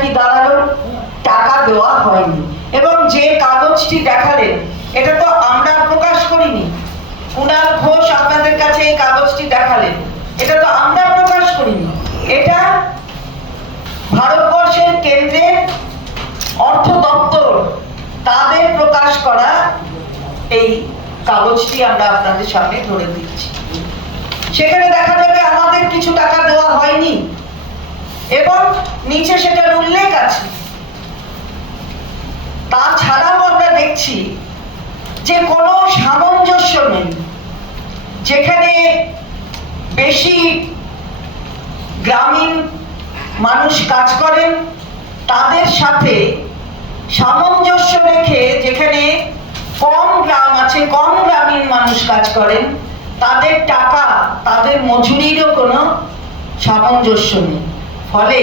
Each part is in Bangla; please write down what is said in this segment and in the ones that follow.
কি দাঁড়ালো? টাকা দেওয়া হয়নি। এবং যে কাগজটি দেখালেন এটা তো আমরা প্রকাশ করিনি, কুণাল ঘোষ আপনাদের কাছে এই কাগজটি দেখালেন, এটা তো আমরা প্রকাশ করিনি, এটা ভারতবর্ষের কেন্দ্রের অর্থ দপ্তর তাদের প্রকাশ করা এই কাগজটি আমরা আপনাদের সামনে ধরে দিচ্ছি। সেখানে দেখা যাবে আমাদের কিছু টাকা দেওয়া হয়নি এবং নিচে সেটার উল্লেখ আছে। তাছাড়াও আমরা দেখছি যে কোনো সামঞ্জস্য নেই। যেখানে বেশি গ্রামীণ মানুষ কাজ করেন তাদের সাথে সামঞ্জস্য রেখে, যেখানে কম গ্রাম আছে, কম গ্রামীণ মানুষ কাজ করেন, তাদের টাকা, তাদের মজুরিরও কোনো সামঞ্জস্য নেই। ফলে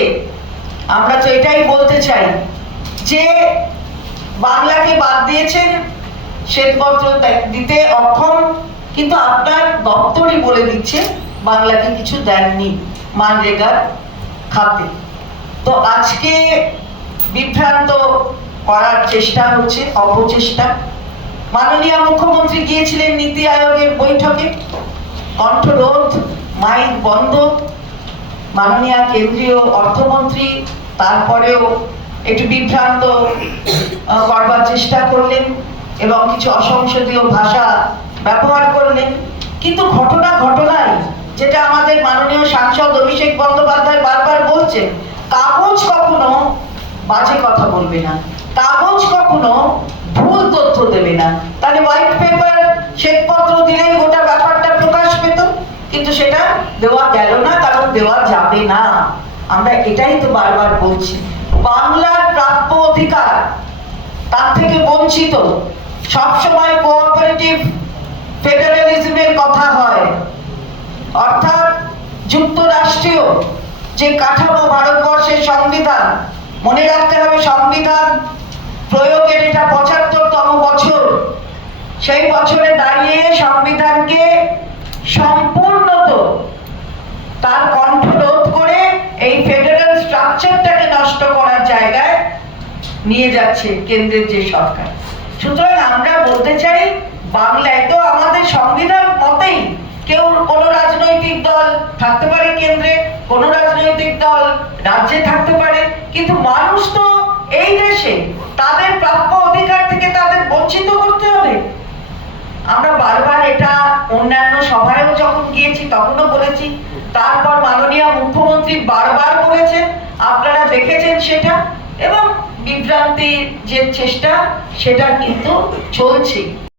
আমরা তো এটাই বলতে চাই যে বাংলাকে বাদ দিয়েছেন, শ্বেতপত্র দিতে অক্ষম, কিন্তু আপনার দপ্তরই বলে দিচ্ছে বাংলাকে কিছু দেননি মানরেগার খাতে। তো আজকে বিভ্রান্ত করার চেষ্টা হচ্ছে, অপচেষ্টা। মাননীয় মুখ্যমন্ত্রী গিয়েছিলেন নীতি আয়োগের বৈঠকে, কণ্ঠরোধ, মাইক বন্ধ। মাননীয় কেন্দ্রীয় অর্থমন্ত্রী তারপরেও একটু বিভ্রান্ত করবার চেষ্টা করলেন এবং কিছু অসংসদীয় ভাষা ব্যবহার করলেন। কিন্তু ঘটনাই, যেটা আমাদের মাননীয় সাংসদ অভিষেক বন্দ্যোপাধ্যায় বারবার বলছেন, কাগজ কখনো বাজে কথা বলবে না, কাগজ কখনো ভুল তথ্য দেবে না। তাহলে হোয়াইট পেপার, শ্বেতপত্র দিলেই গোটা ব্যাপারটা প্রকাশ পেত, কিন্তু সেটা দেওয়া গেল না, কারণ দেওয়া যাবে না। আমরা এটাই তো বারবার বলছি, বাংলার প্রাপ্য অধিকার তার থেকে বঞ্চিত। সবসময় কোঅপারেটিভ ফেডারালিজমের কথা হয়, অর্থাৎ যুক্তরাষ্ট্রীয় যে কাঠামো ভারতবর্ষের সংবিধান, মনে রাখতে হবে সংবিধান প্রয়োগের এটা ৭৫তম বছর। সেই বছরে দাঁড়িয়ে সংবিধানকে সম্পূর্ণত তার কণ্ঠরোধ করে এই ফেডারেল স্ট্রাকচারটাকে নষ্ট করার জায়গায় নিয়ে যাচ্ছে কেন্দ্রের যে সরকার। সুতরাং আমরা বলতে চাই, বাংলায় তো আমাদের সংবিধান মতেই কেউ, কোনো রাজনৈতিক দল থাকতে পারে কেন্দ্রে, কোনো রাজনৈতিক দল রাজ্যে থাকতে পারে, কিন্তু মানুষ তো এই দেশে, তাদের প্রাপ্য অধিকার থেকে তাদের বঞ্চিত করতে হবে। আমরা বারবার এটা অন্যান্য সভায়ও যখন গিয়েছি তখনও বলেছি, তারপর মাননীয় মুখ্যমন্ত্রী বারবার বলেছেন, আপনারা দেখেছেন সেটা, এবং বিভ্রান্তির যে চেষ্টা সেটা কিন্তু চলছে।